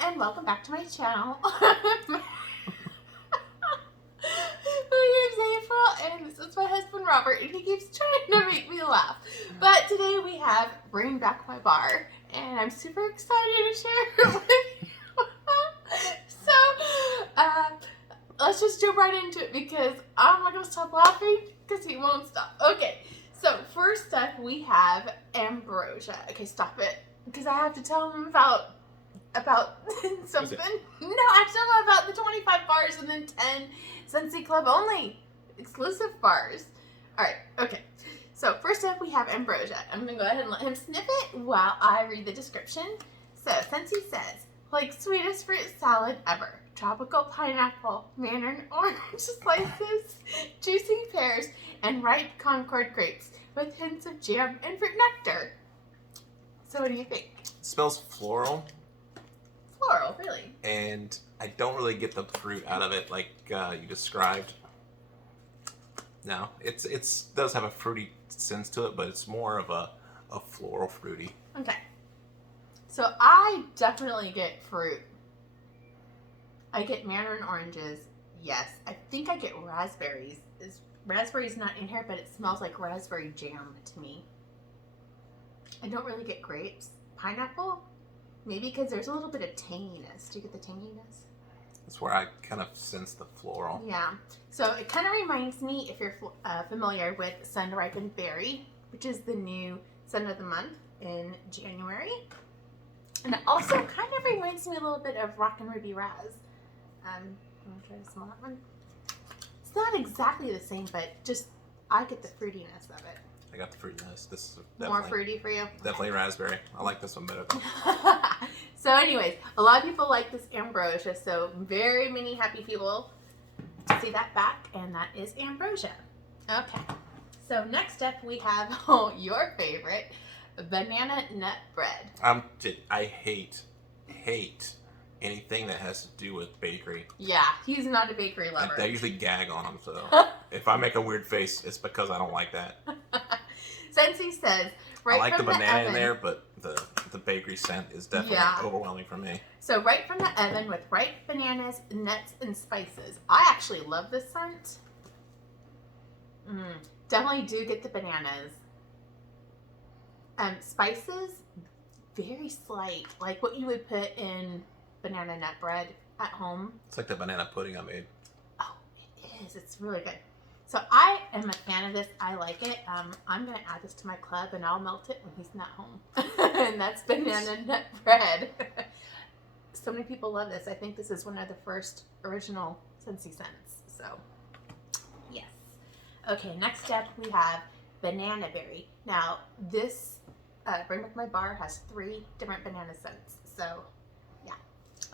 and welcome back to my channel. My name's April and this is my husband Robert, and he keeps trying to make me laugh. But today we have Bring Back My Bar, and I'm super excited to share it with you. So, let's just jump right into it because I'm not going to stop laughing because he won't stop. Okay, so first up we have Ambrosia. Okay, stop it, because I have to tell him about something. No, I tell him about the 25 bars and then 10 Scentsy Club only exclusive bars. Alright, okay. So first up we have Ambrosia. I'm going to go ahead and let him sniff it while I read the description. So Scentsy says, like sweetest fruit salad ever. Tropical pineapple, Mandarin orange slices, juicy pears, and ripe Concord grapes with hints of jam and fruit nectar. So what do you think? It smells floral. Floral, really? And I don't really get the fruit out of it like you described. No, it does have a fruity sense to it, but it's more of a floral fruity. Okay. So I definitely get fruit. I get Mandarin oranges, yes. I think I get raspberries. Raspberry's not in here, but it smells like raspberry jam to me. I don't really get grapes. Pineapple? Maybe because there's a little bit of tanginess. Do you get the tanginess? That's where I kind of sense the floral. Yeah. So it kind of reminds me, if you're familiar with Sun Ripened Berry, which is the new scent of the month in January. And it also kind of reminds me a little bit of Rock and Ruby Raz. I'm going to try to smell that one. It's not exactly the same, but just I get the fruitiness of it. I got the fruitiness. This is more fruity for you? Definitely raspberry. I like this one better. So anyways, a lot of people like this Ambrosia, so very many happy people to see that back, and that is Ambrosia. Okay, so next up we have your favorite, banana nut bread. I hate anything that has to do with bakery. Yeah, he's not a bakery lover. I usually gag on them, so if I make a weird face, it's because I don't like that. Scentsy says, right I like from the banana oven, in there, but the bakery scent is definitely overwhelming for me. So right from the oven with ripe bananas, nuts, and spices. I actually love this scent. Definitely do get the bananas. Spices, very slight, like what you would put in banana nut bread at home. It's like the banana pudding I made. Oh, it is. It's really good. So I am a fan of this. I like it. I'm going to add this to my club, and I'll melt it when he's not home. And that's banana nut bread. So many people love this. I think this is one of the first original Scentsy scents. So, yes. Okay, next up we have banana berry. Now, this Bring Back My Bar has 3 different banana scents. So, yeah.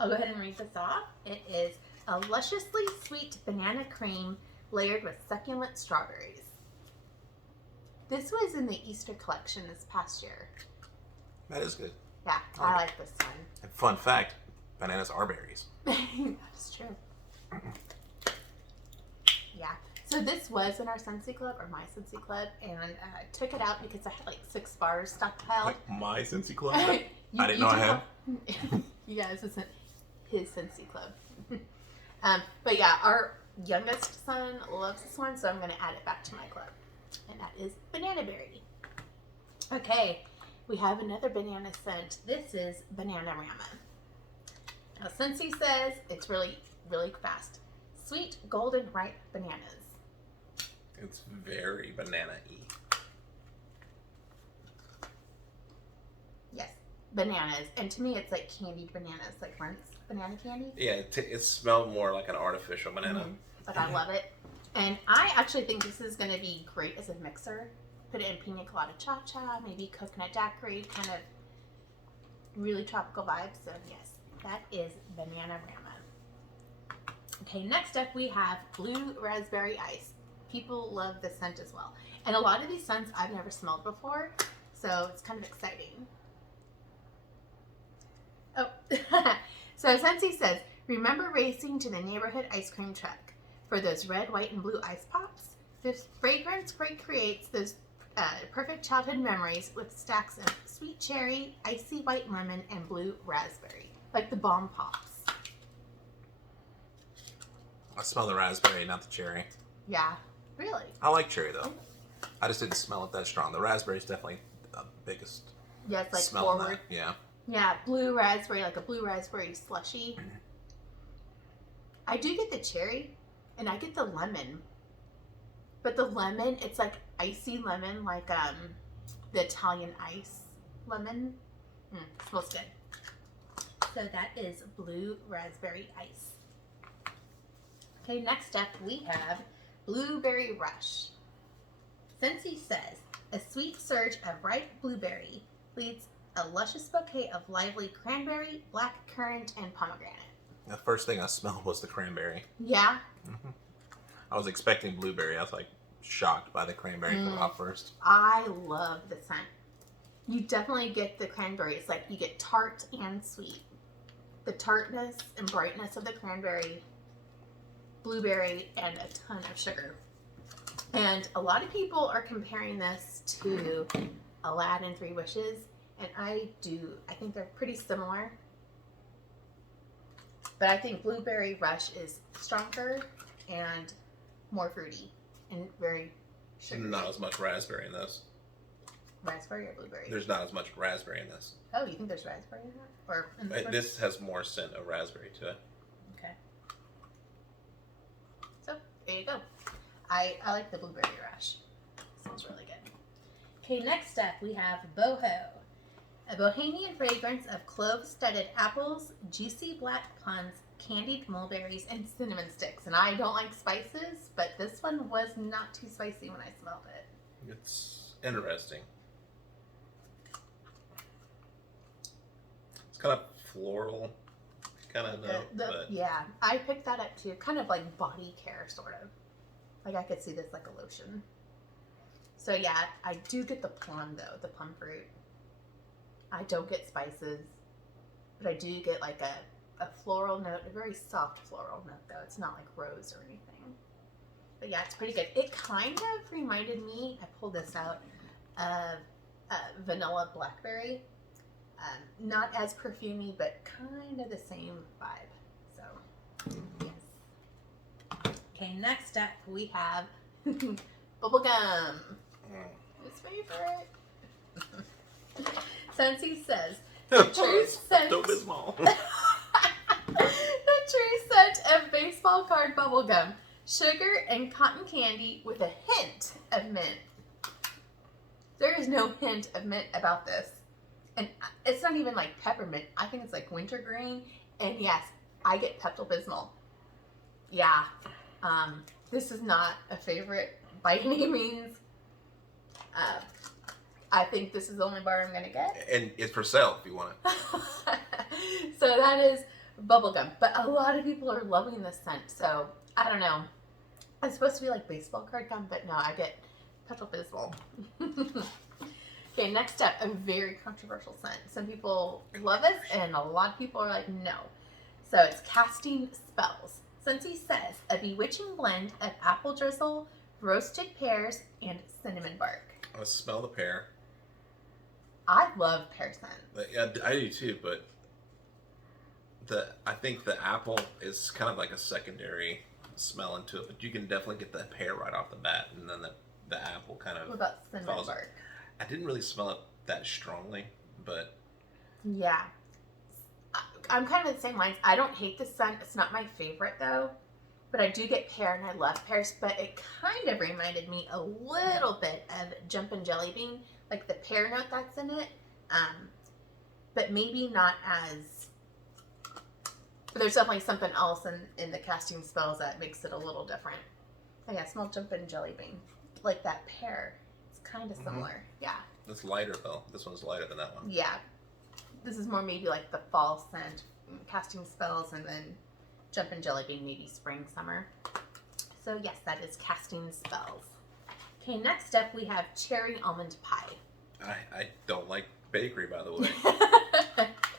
I'll go ahead and read this off. It is a lusciously sweet banana cream layered with succulent strawberries. This was in the Easter collection this past year. That is good. Yeah, I like this one. And fun fact, bananas are berries. That's true. Yeah. So this was in our Scentsy Club, or my Scentsy Club, and I took it out because I had like 6 bars stockpiled. Like my Scentsy Club? I didn't know I had. Yeah, this isn't his Scentsy Club. But yeah, our youngest son loves this one, so I'm going to add it back to my club. And that is banana berry. Okay, we have another banana scent. This is Banana Rama. Now, Scentsy says it's really, really fast. Sweet golden ripe bananas. It's very banana-y. Yes, bananas. And to me, it's like candied bananas, like Rince banana candy. Yeah, it smelled more like an artificial banana. But I love it. And I actually think this is going to be great as a mixer. Put it in pina colada cha-cha, maybe coconut daiquiri, kind of really tropical vibes. So yes, that is Banana Rama. Okay, next up we have Blue Raspberry Ice. People love this scent as well. And a lot of these scents I've never smelled before, so it's kind of exciting. Oh, so Scentsy says, remember racing to the neighborhood ice cream truck for those red, white, and blue ice pops? This fragrance recreates those perfect childhood memories with stacks of sweet cherry, icy white lemon, and blue raspberry. Like the bomb pops. I smell the raspberry, not the cherry. Yeah. Really? I like cherry though. I just didn't smell it that strong. The raspberry is definitely the biggest Yeah, it's like smell forward. in that. Yeah. Yeah, blue raspberry, like a blue raspberry slushy. I do get the cherry, and I get the lemon. But the lemon, it's like icy lemon, like the Italian ice lemon. Smells good. So that is blue raspberry ice. Okay, next up we have Blueberry Rush. Scentsy says, a sweet surge of ripe blueberry leads a luscious bouquet of lively cranberry, black currant, and pomegranate. The first thing I smelled was the cranberry. Yeah? I was expecting blueberry. I was like shocked by the cranberry come out first. I love the scent. You definitely get the cranberry. It's like you get tart and sweet. The tartness and brightness of the cranberry, blueberry, and a ton of sugar. And a lot of people are comparing this to Aladdin 3 Wishes, and I think they're pretty similar. But I think Blueberry Rush is stronger and more fruity and very sugary. Not as much raspberry in this. Raspberry or blueberry? There's not as much raspberry in this. Oh, you think there's raspberry in that? Or in this one? This has more scent of raspberry to it. Okay. So, there you go. I like the Blueberry Rush. Smells really good. Okay, next up we have Boho. A bohemian fragrance of clove-studded apples, juicy black plums, candied mulberries, and cinnamon sticks. And I don't like spices, but this one was not too spicy when I smelled it. It's interesting. It's kind of floral kind of note. But yeah, I picked that up too. Kind of like body care, sort of. Like I could see this like a lotion. So yeah, I do get the plum though, the plum fruit. I don't get spices, but I do get like a floral note, a very soft floral note though. It's not like rose or anything. But yeah, it's pretty good. It kind of reminded me, I pulled this out, of vanilla blackberry. Not as perfumey, but kind of the same vibe. So, yes. Okay, next up we have Bubblegum. His favorite. Scentsy says, the true scent... The true scent of baseball card bubblegum. Sugar and cotton candy with a hint of mint. There is no hint of mint about this. And it's not even like peppermint. I think it's like wintergreen. And yes, I get Pepto-Bismol. Yeah. This is not a favorite by any means. I think this is the only bar I'm going to get. And it's for sale if you want it. So that is Bubblegum. But a lot of people are loving this scent. So I don't know. It's supposed to be like baseball card gum, but no, I get Pepto-Bismol. Okay, next up, a very controversial scent. Some people love it, and a lot of people are like, no. So it's Casting Spells. Scentsy says, a bewitching blend of apple drizzle, roasted pears, and cinnamon bark. I smell the pear. I love pear scent. Yeah, I do too, but I think the apple is kind of like a secondary smell into it, but you can definitely get the pear right off the bat, and then the apple kind of... What about cinnamon bark? I didn't really smell it that strongly, but... Yeah. I'm kind of the same lines. I don't hate the scent. It's not my favorite, though. But I do get pear, and I love pears. But it kind of reminded me a little bit of Jumpin' Jelly Bean. Like the pear note that's in it. But maybe not as... But there's definitely something else in the Casting Spells that makes it a little different. Oh, yeah, smell Jumpin' Jelly Bean. Like that pear. Kind of similar, yeah. It's lighter though. This one's lighter than that one. Yeah. This is more maybe like the fall scent, Casting Spells, and then Jumpin' Jelly Bean, maybe spring, summer. So yes, that is Casting Spells. Okay, next up we have Cherry Almond Pie. I don't like bakery, by the way.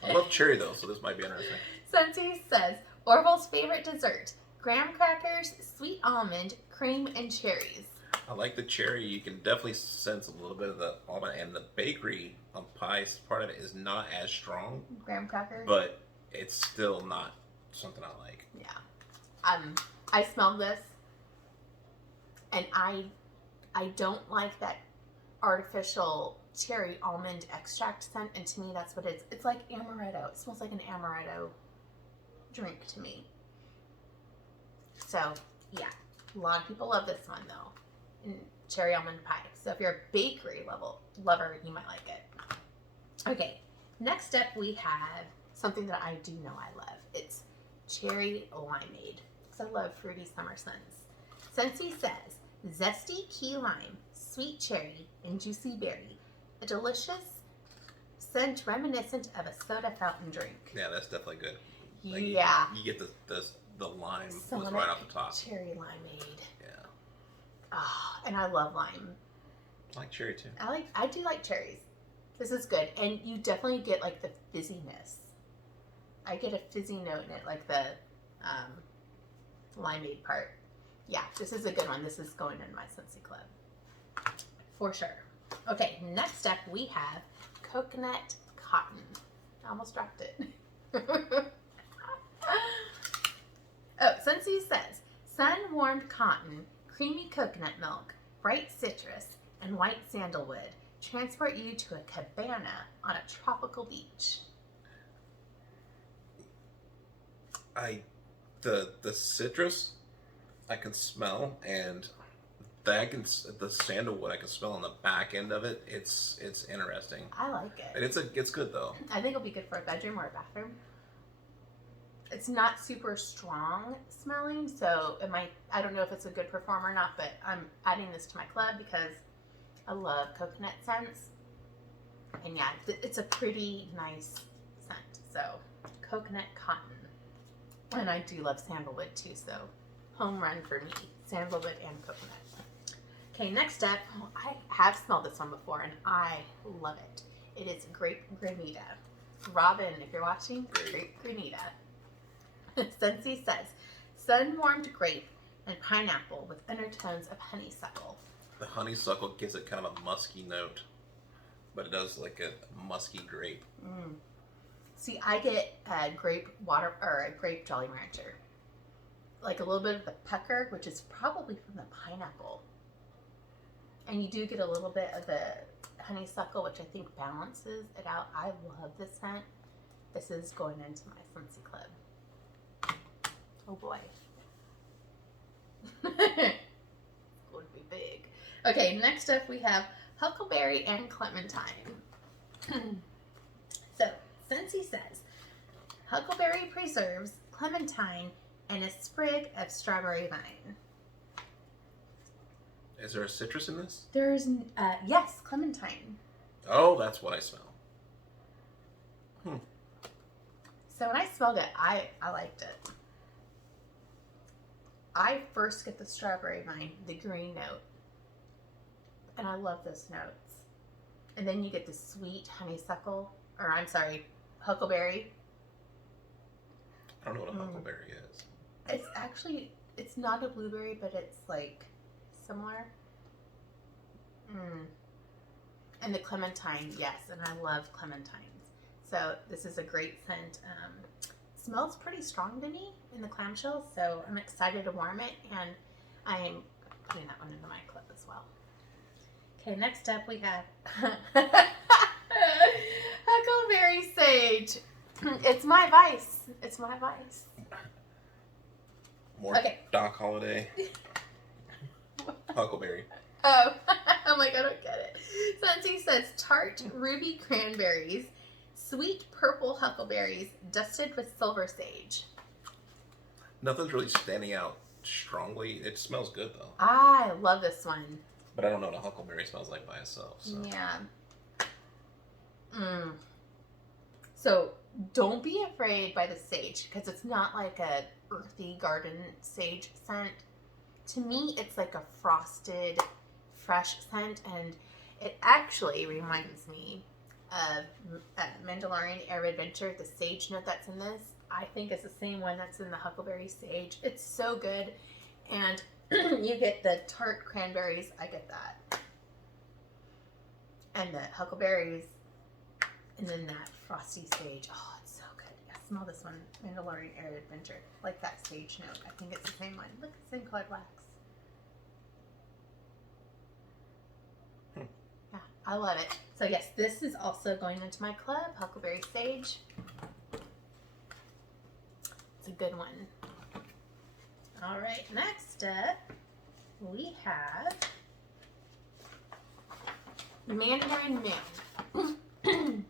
I love cherry though, so this might be interesting. Scentsy says, Orville's favorite dessert, graham crackers, sweet almond, cream, and cherries. I like the cherry. You can definitely sense a little bit of the almond, and the bakery pie part of it is not as strong. Graham cracker. But it's still not something I like. Yeah. I smelled this, and I don't like that artificial cherry almond extract scent, and to me that's what it's like amaretto. It smells like an amaretto drink to me. So yeah, a lot of people love this one though, and cherry almond pie. So if you're a bakery lover, you might like it. Okay, next up we have something that I do know I love. It's cherry limeade, because I love fruity summer scents. Scentsy says, zesty key lime, sweet cherry, and juicy berry. A delicious scent reminiscent of a soda fountain drink. Yeah, that's definitely good. Like yeah. You get the lime Sonic right off the top. Cherry limeade. Yeah. Ah, and I love lime. I like cherry too. I do like cherries. This is good, and you definitely get like the fizziness. I get a fizzy note in it, like the limeade part. Yeah, this is a good one. This is going in my Scentsy Club for sure. Okay, next up we have coconut cotton. I almost dropped it. Oh, Scentsy says, sun-warmed cotton, creamy coconut milk, bright citrus, and white sandalwood transport you to a cabana on a tropical beach. The citrus I can smell, and the sandalwood I can smell on the back end of it. It's interesting. I like it. And it's good though. I think it'll be good for a bedroom or a bathroom. It's not super strong smelling, so it might, I don't know if it's a good performer or not, but I'm adding this to my club because I love coconut scents. And yeah, it's a pretty nice scent. So coconut cotton. And I do love sandalwood too, so home run for me. Sandalwood and coconut. Okay, next up, I have smelled this one before and I love it. It is Grape Granita. Robin, if you're watching, Grape Granita. Scentsy says, sun-warmed grape and pineapple with undertones of honeysuckle. The honeysuckle gives it kind of a musky note, but it does like a musky grape. Mm. See, I get a grape water or a grape Jolly Rancher. Like a little bit of the pucker, which is probably from the pineapple. And you do get a little bit of the honeysuckle, which I think balances it out. I love this scent. This is going into my Scentsy Club. Oh boy. It's going to be big. Okay, next up we have Huckleberry and Clementine. So, Scentsy says, Huckleberry preserves, clementine, and a sprig of strawberry vine. Is there a citrus in this? There's, yes, clementine. Oh, that's what I smell. So when I smelled it, I liked it. I first get the strawberry vine, the green note. And I love those notes. And then you get the sweet honeysuckle, or I'm sorry, huckleberry. I don't know what a huckleberry is. It's actually, it's not a blueberry, but it's like similar. And the clementine, yes, and I love clementines. So this is a great scent. Smells pretty strong to me in the clamshell, so I'm excited to warm it, and I'm putting that one into my club as well. Okay, next up we have Huckleberry Sage. It's my vice. It's my vice. More okay. Doc Holliday. Huckleberry. Oh, I'm like, I don't get it. Scentsy says tart ruby cranberries, sweet purple huckleberries, dusted with silver sage. Nothing's really standing out strongly. It smells good though. I love this one. But I don't know what a huckleberry smells like by itself. So. Yeah. So don't be afraid by the sage, because it's not like a earthy garden sage scent. To me, it's like a frosted, fresh scent, and it actually reminds me of Mandalorian Air Adventure. The sage note that's in this, I think is the same one that's in the Huckleberry Sage. It's so good, and you get the tart cranberries. I get that, and the huckleberries, and then that frosty sage. Oh, it's so good. Yes, smell this one, Mandalorian Air Adventure. Like that sage note. I think it's the same one. Look, same colored wax. Yeah, I love it. So yes, this is also going into my club, Huckleberry Sage. It's a good one. All right, next up, we have Mandarin Moon.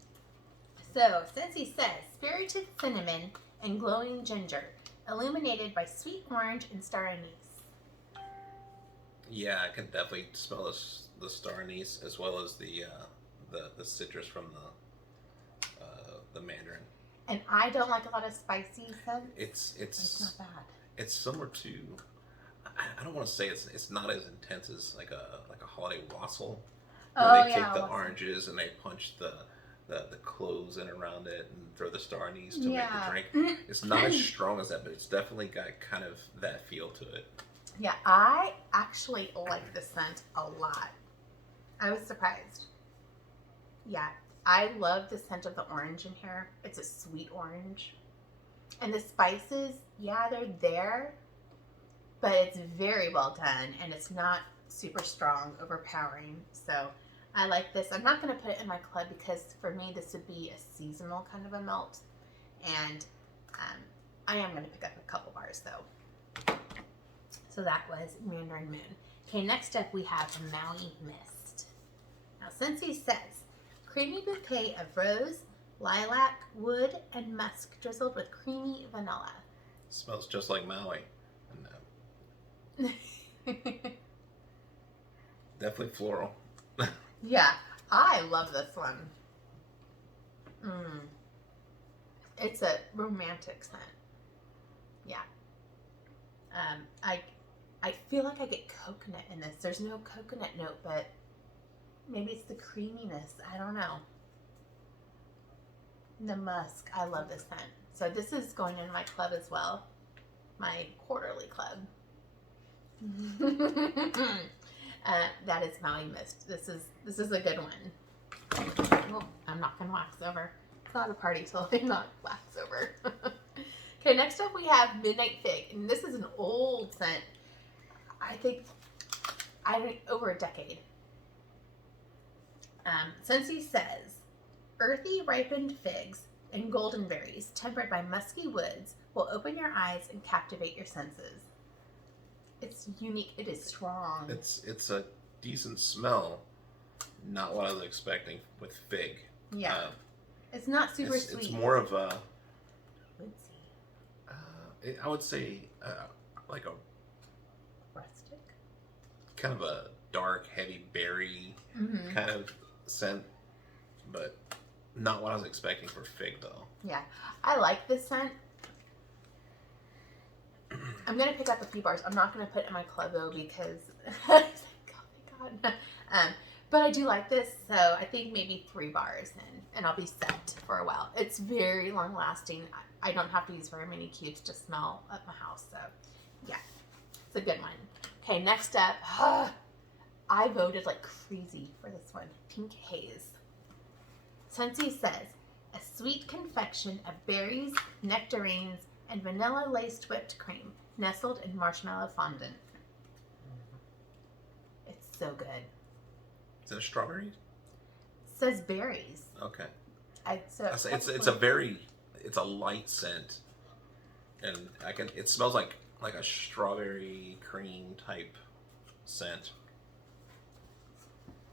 So, Scentsy says, spirited cinnamon and glowing ginger, illuminated by sweet orange and star anise. Yeah, I can definitely smell the star anise as well as the citrus from the mandarin. And I don't like a lot of spicy scents. It's not bad. It's similar to, I don't want to say it's not as intense as like a holiday wassail. Where they take the oranges and they punch the cloves in around it and throw the star anise to make the drink. It's not as strong as that, but it's definitely got kind of that feel to it. Yeah, I actually like this scent a lot. I was surprised. Yeah, I love the scent of the orange in here. It's a sweet orange. And the spices, yeah, they're there, but it's very well done and it's not super strong, overpowering. So I like this. I'm not going to put it in my club because for me this would be a seasonal kind of a melt. And I am going to pick up a couple bars though. So that was Mandarin Moon. Okay, next up we have Maui Mist. Now Scentsy says, creamy bouquet of rose, lilac, wood, and musk drizzled with creamy vanilla. Smells just like Maui. Definitely floral. Yeah, I love this one. It's a romantic scent. Yeah. I feel like I get coconut in this. There's no coconut note, but maybe it's the creaminess. I don't know. The musk. I love this scent. So this is going in my club as well. My quarterly club. That is Maui Mist. This is a good one. Oh, I'm knocking wax over. It's not a party till I knock wax over. Okay, next up we have Midnight Fig, and this is an old scent. I think over a decade. Scentsy says, earthy ripened figs and golden berries tempered by musky woods will open your eyes and captivate your senses. It's unique. It is strong. It's a decent smell. Not what I was expecting with fig. Yeah. It's not super sweet. It's more of a. I would say like a rustic. Kind of a dark, heavy berry kind of scent, but not what I was expecting for fig though. Yeah, I like this scent. I'm gonna pick up a few bars. I'm not gonna put it in my club though because oh my god. But I do like this, so I think maybe 3 bars and I'll be set for a while. It's very long lasting. I don't have to use very many cubes to smell at my house, so yeah, it's a good one. Okay, next up, I voted like crazy for this one, Pink Haze. Scentsy says, a sweet confection of berries, nectarines, and vanilla-laced whipped cream, nestled in marshmallow fondant. It's so good. Is it a strawberry? It says berries. Okay. It's a light scent, and it smells like a strawberry cream type scent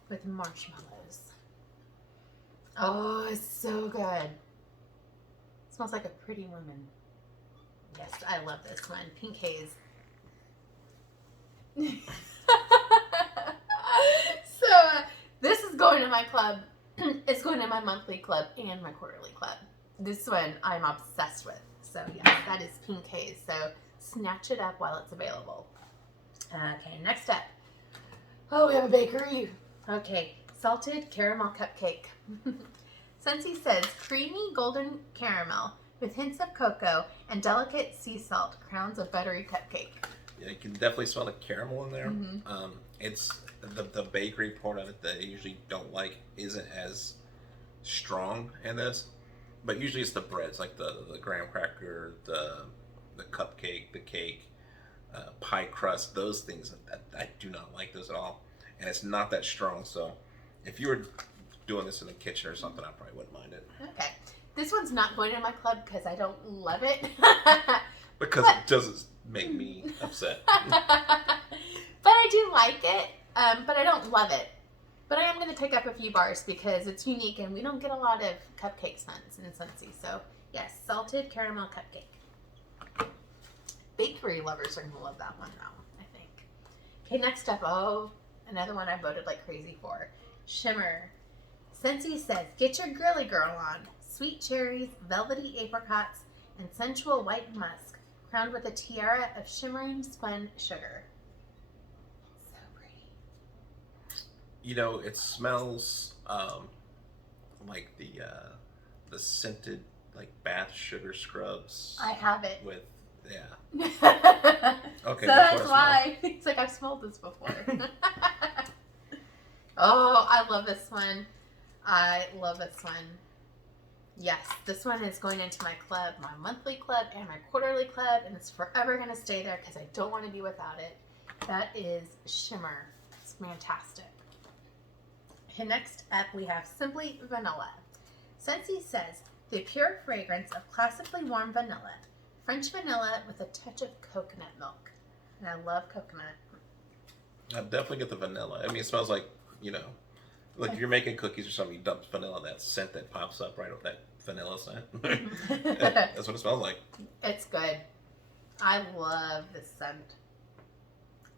with marshmallows. Oh, it's so good. It smells like a pretty woman. Yes, I love this one. Pink Haze. So, this is going to my club. It's going to my monthly club and my quarterly club. This one I'm obsessed with. So, yes, that is Pink Haze. So, snatch it up while it's available. Okay, next up. Oh, we have a bakery. Okay, salted caramel cupcake. Scentsy says, creamy golden caramel with hints of cocoa and delicate sea salt crowns a buttery cupcake. Yeah, you can definitely smell the caramel in there. It's the bakery part of it that I usually don't like isn't as strong in this. But usually it's the breads, like the graham cracker, the cupcake, the cake, pie crust, those things. I do not like those at all. And it's not that strong, so if you were doing this in the kitchen or something, I probably wouldn't mind it. Okay. This one's not going in my club because I don't love it. Because it doesn't make me upset. But I do like it, but I don't love it. But I am going to pick up a few bars because it's unique and we don't get a lot of cupcake scents in Scentsy. So, yes, salted caramel cupcake. Bakery lovers are going to love that one, though, I think. Okay, next up, another one I voted like crazy for. Shimmer. Scentsy says, get your girly girl on. Sweet cherries, velvety apricots, and sensual white musk, crowned with a tiara of shimmering spun sugar. So pretty. You know, it smells like the scented like bath sugar scrubs. I have it. With yeah. Okay. So that's why it's like I've smelled this before. Oh, I love this one. I love this one. Yes, this one is going into my club, my monthly club and my quarterly club, and it's forever going to stay there because I don't want to be without it. That is Shimmer. It's fantastic. Okay, next up we have Simply Vanilla. Scentsy says, the pure fragrance of classically warm vanilla. French vanilla with a touch of coconut milk. And I love coconut. I definitely get the vanilla. I mean, it smells like, like if you're making cookies or something, you dump vanilla, that scent that pops up right with that vanilla scent. That's what it smells like. It's good. I love this scent.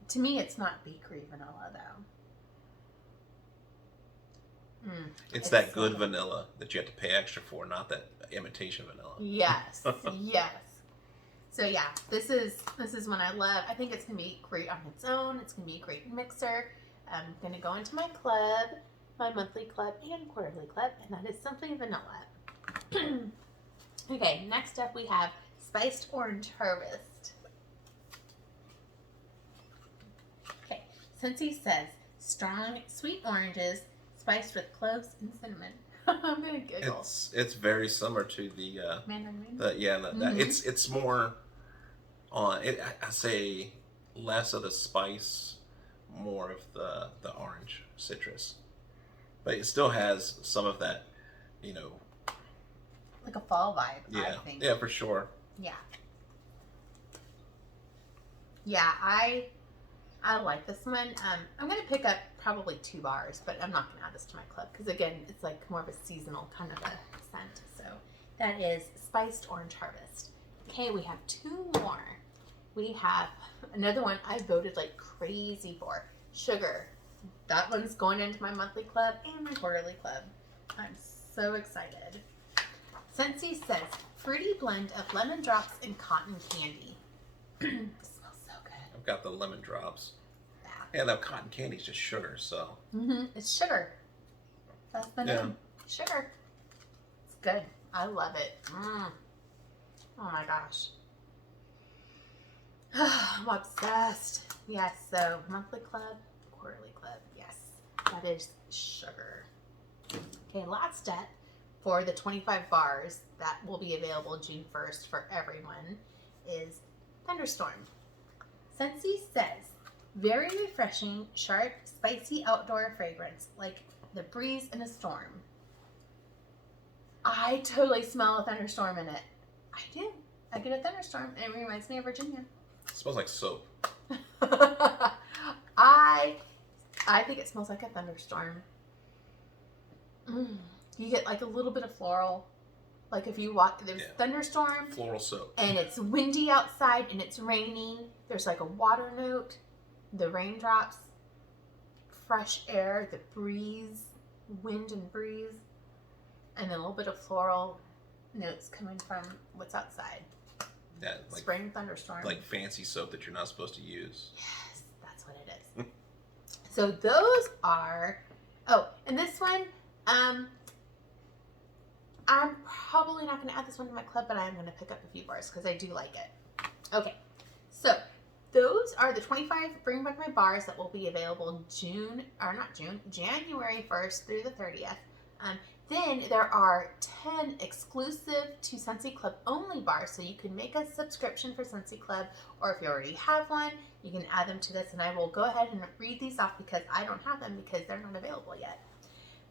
To me, it's not bakery vanilla, though. It's that good vanilla that you have to pay extra for, not that imitation vanilla. Yes, yes. So yeah, this is one I love. I think it's gonna be great on its own. It's gonna be a great mixer. I'm gonna go into my club, my monthly club and quarterly club, and that is Simply Vanilla. Okay, next up we have Spiced Orange Harvest. Okay, Scentsy says strong sweet oranges spiced with cloves and cinnamon. I'm gonna giggle. It's very similar to the Mandarin Moon. It's more on it. I say less of the spice, more of the orange citrus, but it still has some of that, like a fall vibe. Yeah, I think. Yeah, for sure. Yeah. Yeah, I like this one. I'm gonna pick up probably 2 bars, but I'm not gonna add this to my club because again, it's like more of a seasonal kind of a scent. So that is Spiced Orange Harvest. Okay, we have 2 more. We have another one I voted like crazy for. Sugar. That one's going into my monthly club and my quarterly club. I'm so excited. Scentsy says, fruity blend of lemon drops and cotton candy. It smells so good. I've got the lemon drops. Yeah. And that cotton candy is just sugar, so. It's sugar. That's the name. Sugar. It's good. I love it. Oh my gosh. I'm obsessed. Yes, so monthly club, quarterly club. Yes, that is sugar. Okay, last step for the 25 bars that will be available June 1st for everyone is Thunderstorm. Scentsy says, very refreshing, sharp, spicy outdoor fragrance, like the breeze in a storm. I totally smell a thunderstorm in it. I do. I get a thunderstorm and it reminds me of Virginia. It smells like soap. I think it smells like a thunderstorm. You get like a little bit of floral. Like if you walk, there's thunderstorm. Floral soap. And it's windy outside and it's raining. There's like a water note, the raindrops, fresh air, the breeze, wind and breeze, and then a little bit of floral notes coming from what's outside. Yeah, like spring thunderstorm. Like fancy soap that you're not supposed to use. Yes, that's what it is. So those are, and this one, I'm probably not going to add this one to my club, but I am going to pick up a few bars because I do like it. Okay, so those are the 25 Bring Back My Bars that will be available January 1st through the 30th. Then there are 10 exclusive to Scentsy Club only bars, so you can make a subscription for Scentsy Club, or if you already have one, you can add them to this, and I will go ahead and read these off because I don't have them because they're not available yet.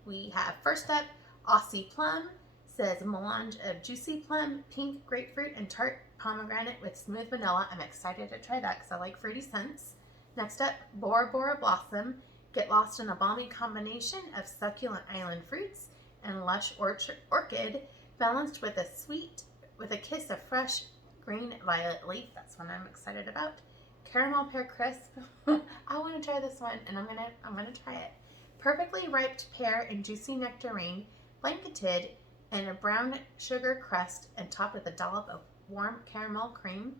We have first up, Aussie Plum, says a melange of juicy plum, pink grapefruit, and tart pomegranate with smooth vanilla. I'm excited to try that because I like fruity scents. Next up, Bora Bora Blossom, get lost in a balmy combination of succulent island fruits and lush orchid, balanced with a kiss of fresh green violet leaf. That's one I'm excited about. Caramel pear crisp. I want to try this one, and I'm gonna try it. Perfectly ripe pear and juicy nectarine, blanketed in a brown sugar crust and topped with a dollop of warm caramel cream.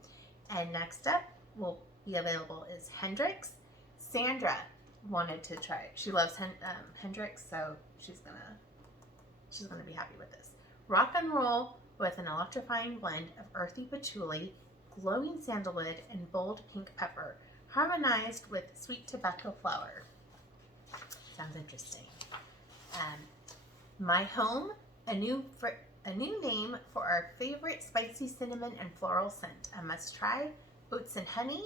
And next up will be available is Hendrix. Sandra wanted to try it. She loves Hendrix, so she's gonna be happy with this. Rock and roll with an electrifying blend of earthy patchouli, glowing sandalwood, and bold pink pepper, harmonized with sweet tobacco flower. Sounds interesting. My Home, a new name for our favorite spicy cinnamon and floral scent. A must try. Oats and honey,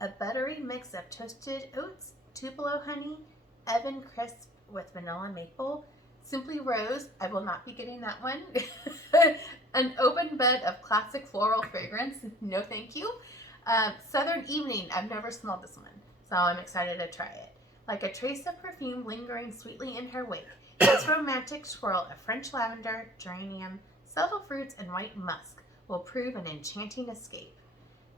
a buttery mix of toasted oats, Tupelo honey, Evan crisp with vanilla maple, Simply Rose, I will not be getting that one. An open bed of classic floral fragrance, no thank you. Southern Evening, I've never smelled this one, so I'm excited to try it. Like a trace of perfume lingering sweetly in her wake, this romantic swirl of French lavender, geranium, subtle fruits, and white musk will prove an enchanting escape.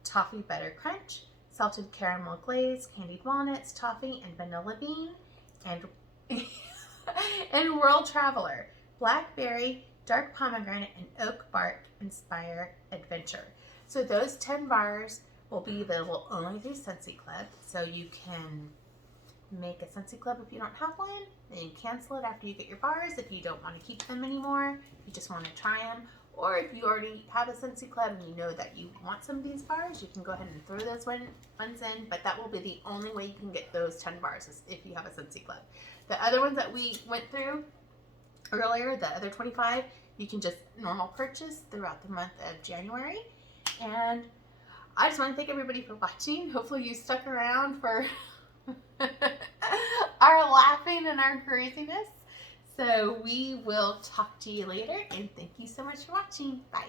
Toffee Butter Crunch, salted caramel glaze, candied walnuts, toffee, and vanilla bean, and and World Traveler, blackberry, dark pomegranate, and oak bark inspired adventure. So those 10 bars will be available only through Scentsy Club. So you can make a Scentsy Club if you don't have one, then you cancel it after you get your bars if you don't want to keep them anymore, if you just want to try them. Or if you already have a Scentsy Club and you know that you want some of these bars, you can go ahead and throw those ones in, but that will be the only way you can get those 10 bars is if you have a Scentsy Club. The other ones that we went through earlier, the other 25, you can just normal purchase throughout the month of January. And I just want to thank everybody for watching. Hopefully you stuck around for our laughing and our craziness. So we will talk to you later, and thank you so much for watching. Bye.